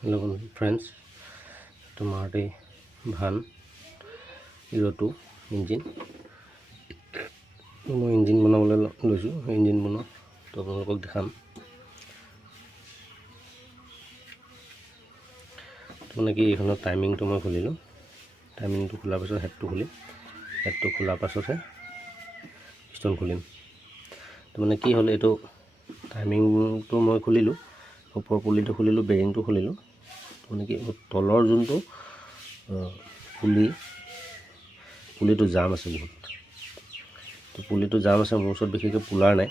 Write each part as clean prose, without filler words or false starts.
Hello friends, to Maruti Van Euro 2 engine. মই engine বনাবলৈ লৈছোঁ। ইঞ্জিন বনোৱা তো আপোনালোকক দেখাম। মানে কি এইখনৰ টাইমিংটো মই খুলিলোঁ। টাইমিংটো খোলাৰ পাছত হেডটো খুলিম। হেডটো খোলাৰ পাছতহে পিষ্টন খুলিম। তো মানে কি হ'ল, এইটো টাইমিংটো মই খুলিলোঁ, ওপৰ পুলিটো খুলিলোঁ, বেৰিংটো খুলিলোঁ। মানে কি তলৰ যোনটো পুলিটো জাম আছে বহুত। তো পুলিটো জাম আছে, মোৰ ওচৰত বিশেষকৈ পুলাৰ নাই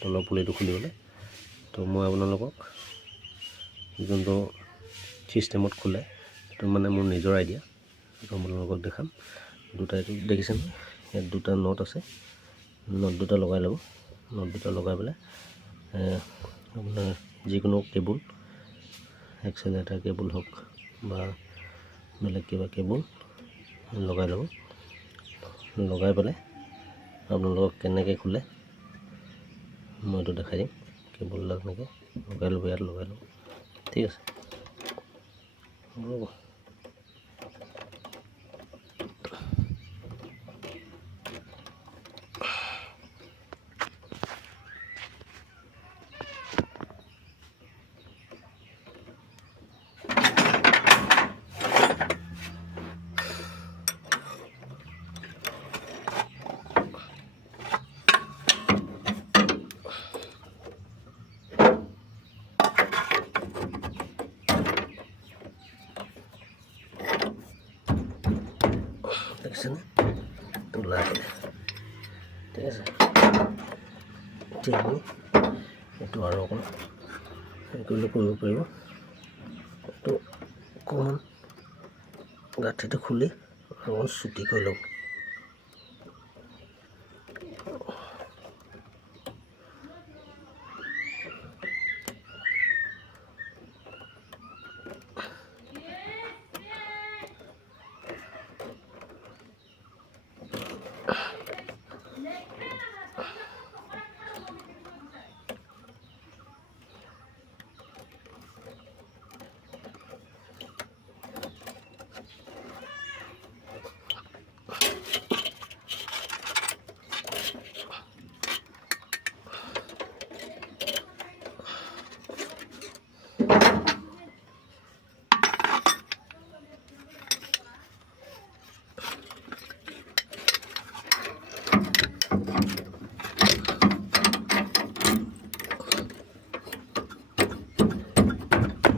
তলৰ পুলিটো খুলিবলৈ। তো মই আপোনালোকক যোনটো চিষ্টেমত খোলে সেইটো মানে মোৰ নিজৰ আইডিয়া, সেইটো আপোনালোকক দেখাম। এইটো দেখিছে নহয়, ইয়াত দুটা নট আছে। নট দুটা লগাই ল'ব। নট দুটা লগাই পেলাই আপোনাৰ যিকোনো কেবুল, এক্সেলেটাৰ কেবুল হওক বা বেলেগ কিবা কেবুল লগাই ল'ব। লগাই পেলাই আপোনালোকক কেনেকৈ খোলে মই এইটো দেখাই দিম। কেবুলডাল এনেকৈ লগাই ল'ব, ইয়াত লগাই ল'ব, ঠিক আছে। ৰ'ব, দেখিছেনে তোলা, ঠিক আছে। এতিয়া আমি এইটো আৰু অকণ হেৰি কৰিলে কৰিব পাৰিব। এইটো অকণমান গাঁঠিটো খুলি অকণমান চুটি কৰি ল'ব।